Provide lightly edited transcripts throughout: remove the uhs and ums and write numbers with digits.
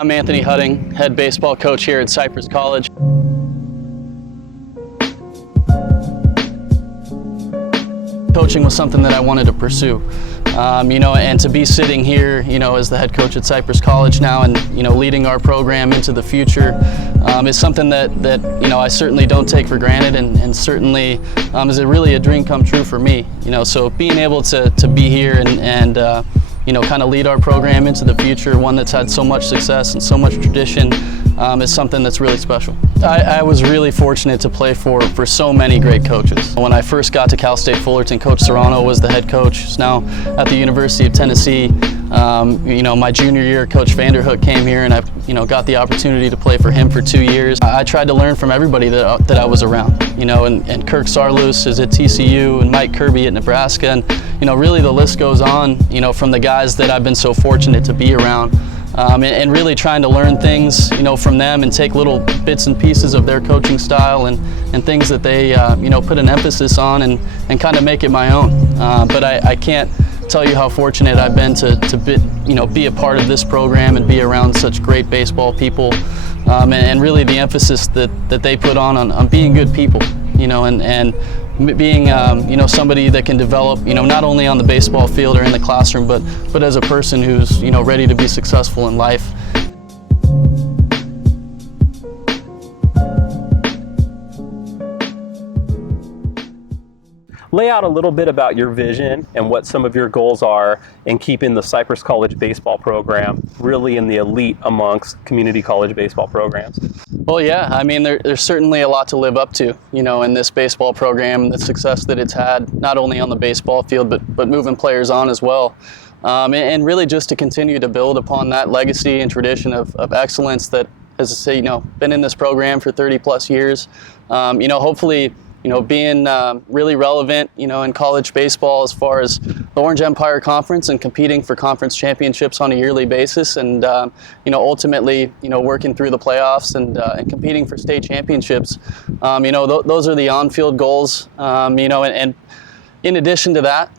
I'm Anthony Hudding, head baseball coach here at Cypress College. Coaching was something that I wanted to pursue, and to be sitting here, as the head coach at Cypress College now and, leading our program into the future is something that I certainly don't take for granted and certainly is really a dream come true for me, so being able to be here and kind of lead our program into the future, one that's had so much success and so much tradition, is something that's really special. I was really fortunate to play for so many great coaches. When I first got to Cal State Fullerton, Coach Serrano was the head coach. He's now at the University of Tennessee. My junior year, Coach Vanderhook came here, and I got the opportunity to play for him for 2 years. I tried to learn from everybody that I was around, and Kirk Sarloos is at TCU and Mike Kirby at Nebraska, and really the list goes on, from the guys that I've been so fortunate to be around. And really trying to learn things, from them and take little bits and pieces of their coaching style and things that they, put an emphasis on and kind of make it my own. But I can't tell you how fortunate I've been to be a part of this program and be around such great baseball people, and really the emphasis that they put on being good people, and being somebody that can develop not only on the baseball field or in the classroom but as a person who's ready to be successful in life. Lay out a little bit about your vision and what some of your goals are in keeping the Cypress College baseball program really in the elite amongst community college baseball programs. Well, yeah, there's certainly a lot to live up to, in this baseball program, the success that it's had, not only on the baseball field, but moving players on as well. And really just to continue to build upon that legacy and tradition of excellence that has, been in this program for 30 plus years. Hopefully, being really relevant, in college baseball as far as the Orange Empire Conference and competing for conference championships on a yearly basis and, ultimately, working through the playoffs and competing for state championships. Those are the on-field goals, and in addition to that,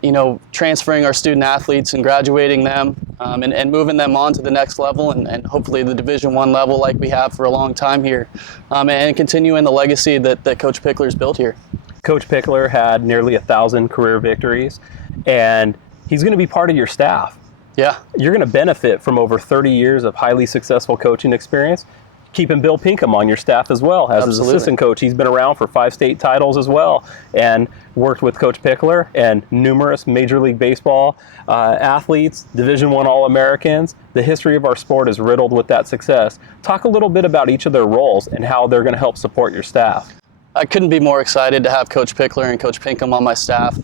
transferring our student athletes and graduating them and moving them on to the next level and hopefully the Division I level like we have for a long time here, and continuing the legacy that Coach Pickler's built here. Coach Pickler had nearly 1,000 career victories, and he's going to be part of your staff. Yeah. You're going to benefit from over 30 years of highly successful coaching experience. Keeping Bill Pinkham on your staff as well as his assistant coach. He's been around for 5 state titles as well and worked with Coach Pickler and numerous Major League Baseball athletes, Division I All-Americans. The history of our sport is riddled with that success. Talk a little bit about each of their roles and how they're going to help support your staff. I couldn't be more excited to have Coach Pickler and Coach Pinkham on my staff.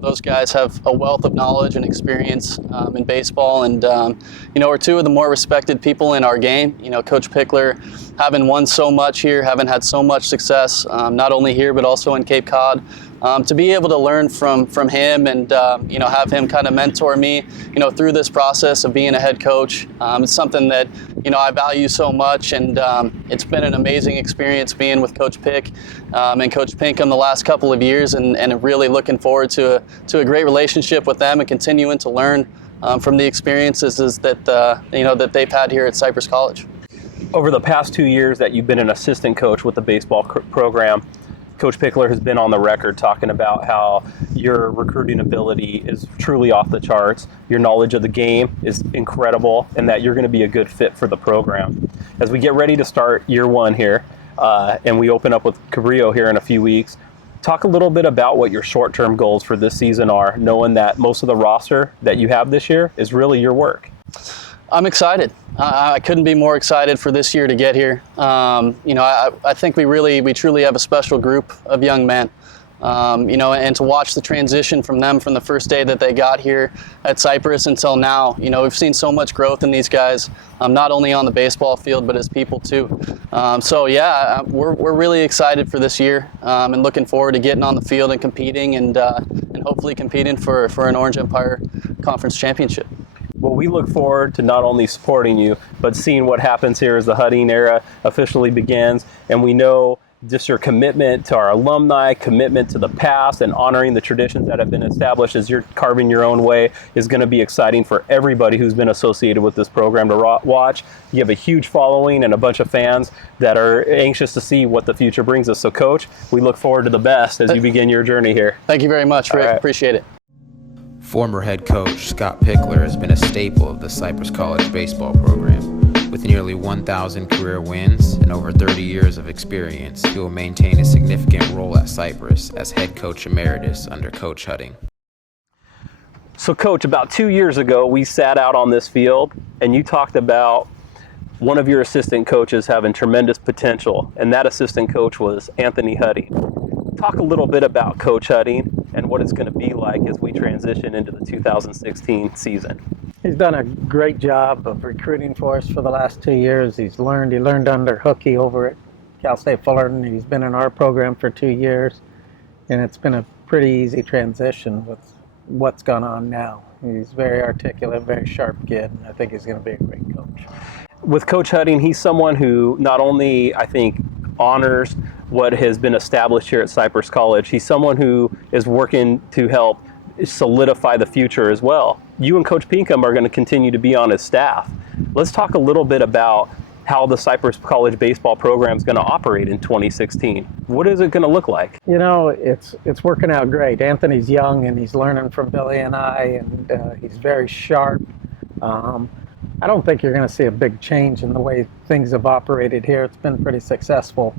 Those guys have a wealth of knowledge and experience in baseball and, are two of the more respected people in our game. Coach Pickler, having won so much here, having had so much success, not only here but also in Cape Cod. To be able to learn from him and, have him kind of mentor me, through this process of being a head coach. It's something that, I value so much, and it's been an amazing experience being with Coach Pick and Coach Pinkham the last couple of years, and really looking forward to a great relationship with them and continuing to learn from the experiences that they've had here at Cypress College. Over the past 2 years that you've been an assistant coach with the baseball program, Coach Pickler has been on the record talking about how your recruiting ability is truly off the charts, your knowledge of the game is incredible, and that you're going to be a good fit for the program. As we get ready to start year one here, and we open up with Cabrillo here in a few weeks, talk a little bit about what your short-term goals for this season are, knowing that most of the roster that you have this year is really your work. I'm excited. I couldn't be more excited for this year to get here. I think we truly have a special group of young men. And to watch the transition from them from the first day that they got here at Cypress until now, we've seen so much growth in these guys, not only on the baseball field, but as people too. We're really excited for this year and looking forward to getting on the field and competing and hopefully competing for an Orange Empire Conference championship. Well, we look forward to not only supporting you, but seeing what happens here as the Hudding era officially begins. And we know just your commitment to our alumni, commitment to the past, and honoring the traditions that have been established as you're carving your own way is going to be exciting for everybody who's been associated with this program to watch. You have a huge following and a bunch of fans that are anxious to see what the future brings us. So, Coach, we look forward to the best as you begin your journey here. Thank you very much, Rick. Appreciate it. Former head coach Scott Pickler has been a staple of the Cypress College baseball program. With nearly 1,000 career wins and over 30 years of experience, he will maintain a significant role at Cypress as head coach emeritus under Coach Hutting. So, Coach, about 2 years ago, we sat out on this field and you talked about one of your assistant coaches having tremendous potential, and that assistant coach was Anthony Hutting. Talk a little bit about Coach Hutting and what it's going to be like as we transition into the 2016 season. He's done a great job of recruiting for us for the last 2 years. He learned under Hookie over at Cal State Fullerton. He's been in our program for 2 years, and it's been a pretty easy transition with what's gone on now. He's very articulate, very sharp kid, and I think he's going to be a great coach. With Coach Hutting, he's someone who not only, I think, honors what has been established here at Cypress College, he's someone who is working to help solidify the future as well. You and Coach Pinkham are going to continue to be on his staff. Let's talk a little bit about how the Cypress College baseball program is going to operate in 2016. What is it going to look like? You know, it's working out great. Anthony's young and he's learning from Billy and I, and he's very sharp. I don't think you're going to see a big change in the way things have operated here. It's been pretty successful,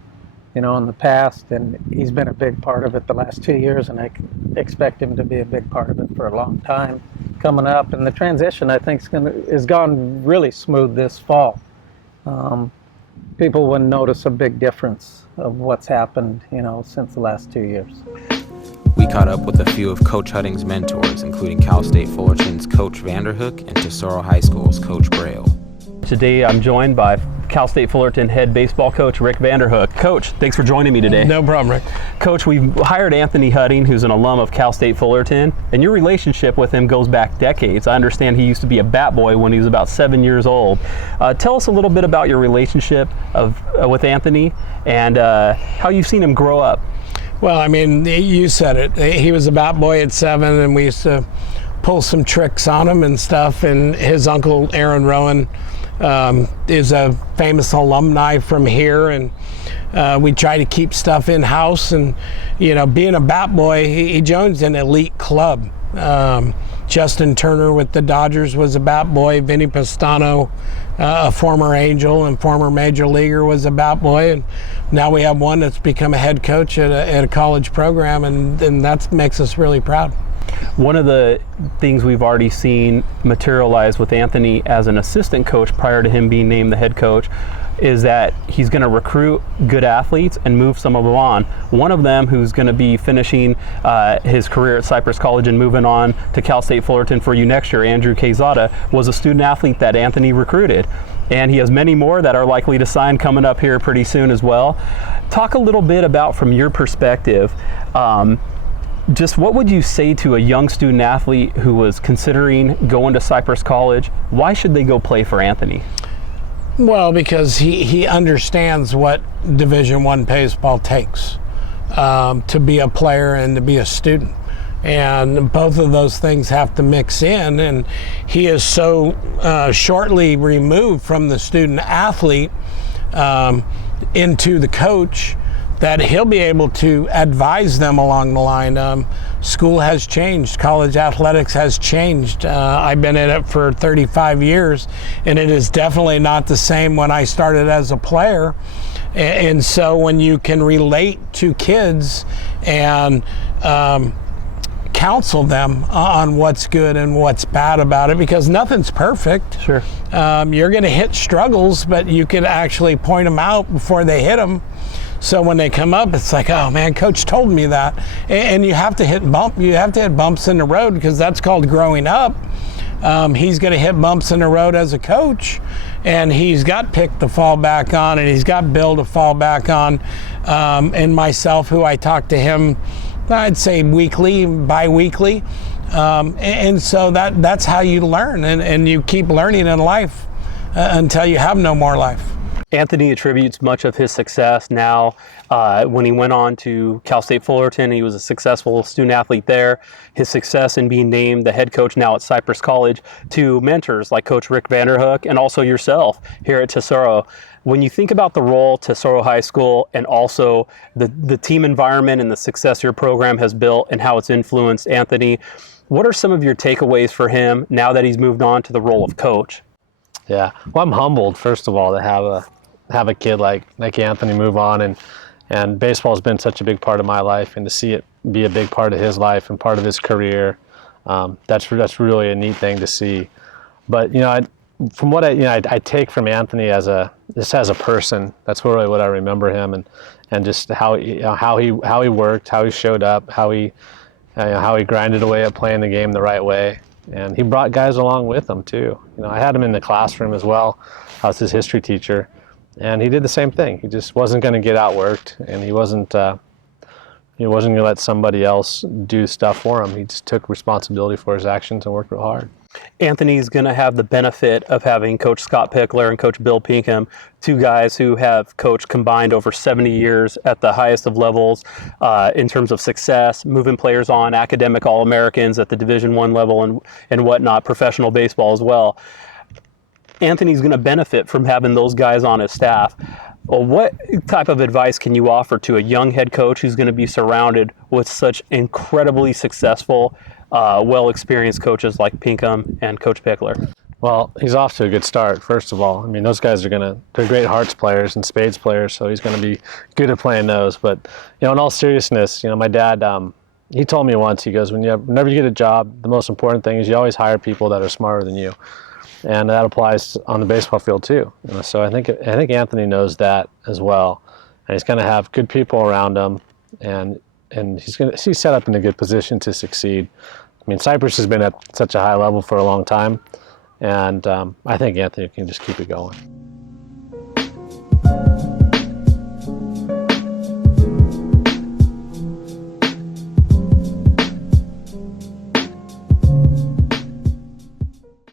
you know, in the past, and he's been a big part of it the last 2 years, and I expect him to be a big part of it for a long time coming up. And the transition, I think, is gone really smooth this fall. People wouldn't notice a big difference of what's happened, you know, since the last 2 years. We caught up with a few of Coach Hutting's mentors, including Cal State Fullerton's Coach Vanderhook and Tesoro High School's Coach Brail. Today I'm joined by Cal State Fullerton head baseball coach Rick Vanderhook. Coach, thanks for joining me today. No problem, Rick. Coach, we've hired Anthony Hutting, who's an alum of Cal State Fullerton, and your relationship with him goes back decades. I understand he used to be a bat boy when he was about 7 years old. Tell us a little bit about your relationship with Anthony and how you've seen him grow up. Well, I mean, you said it. He was a bat boy at 7, and we used to pull some tricks on him and stuff. And his uncle, Aaron Rowan, is a famous alumni from here, and we try to keep stuff in-house. And, you know, being a bat boy, he joins an elite club. Justin Turner with the Dodgers was a bat boy. Vinny Pastano, a former Angel and former major leaguer, was a bat boy. And now we have one that's become a head coach at a college program, and that makes us really proud. One of the things we've already seen materialize with Anthony as an assistant coach prior to him being named the head coach is that he's going to recruit good athletes and move some of them on. One of them, who's going to be finishing his career at Cypress College and moving on to Cal State Fullerton for you next year, Andrew Quezada, was a student athlete that Anthony recruited. And he has many more that are likely to sign coming up here pretty soon as well. Talk a little bit about, from your perspective, just what would you say to a young student athlete who was considering going to Cypress College? Why should they go play for Anthony? Well, because he understands what Division I baseball takes to be a player and to be a student. And both of those things have to mix in, and he is so shortly removed from the student athlete into the coach that he'll be able to advise them along the line. School has changed. College athletics has changed. I've been in it for 35 years, and it is definitely not the same when I started as a player. And so when you can relate to kids and counsel them on what's good and what's bad about it, because nothing's perfect. Sure. You're going to hit struggles, but you can actually point them out before they hit them. So when they come up, it's like, oh man, coach told me that. And you have to hit bumps in the road, because that's called growing up. He's going to hit bumps in the road as a coach, and he's got Pick to fall back on, and he's got Bill to fall back on, and myself, who I talk to him, I'd say weekly, bi-weekly. And so that's how you learn, and you keep learning in life until you have no more life. Anthony attributes much of his success now. When he went on to Cal State Fullerton, he was a successful student athlete there. His success in being named the head coach now at Cypress College, to mentors like Coach Rick Vanderhook and also yourself here at Tesoro. When you think about the role Tesoro High School and also the team environment and the success your program has built and how it's influenced Anthony, what are some of your takeaways for him now that he's moved on to the role of coach? Yeah, well, I'm humbled, first of all, to have a kid like Anthony move on, and baseball has been such a big part of my life, and to see it be a big part of his life and part of his career, that's really a neat thing to see. But from what I take from Anthony just as a person, that's really what I remember him, and just how he worked, how he showed up, how he grinded away at playing the game the right way. And he brought guys along with him too. I had him in the classroom as well. I was his history teacher, and he did the same thing. He just wasn't going to get outworked, and he wasn't going to let somebody else do stuff for him. He just took responsibility for his actions and worked real hard. Anthony's going to have the benefit of having Coach Scott Pickler and Coach Bill Pinkham, two guys who have coached combined over 70 years at the highest of levels in terms of success, moving players on, academic All-Americans at the Division I level and whatnot, professional baseball as well. Anthony's going to benefit from having those guys on his staff. Well, what type of advice can you offer to a young head coach who's going to be surrounded with such incredibly successful, well-experienced coaches like Pinkham and Coach Pickler? Well, he's off to a good start, first of all. I mean, those guys they're great hearts players and spades players, so he's going to be good at playing those. But, in all seriousness, my dad, he told me once, he goes, whenever you get a job, the most important thing is you always hire people that are smarter than you. And that applies on the baseball field too. So I think Anthony knows that as well, and he's going to have good people around him, and he's set up in a good position to succeed. I mean, Cypress has been at such a high level for a long time, and I think Anthony can just keep it going.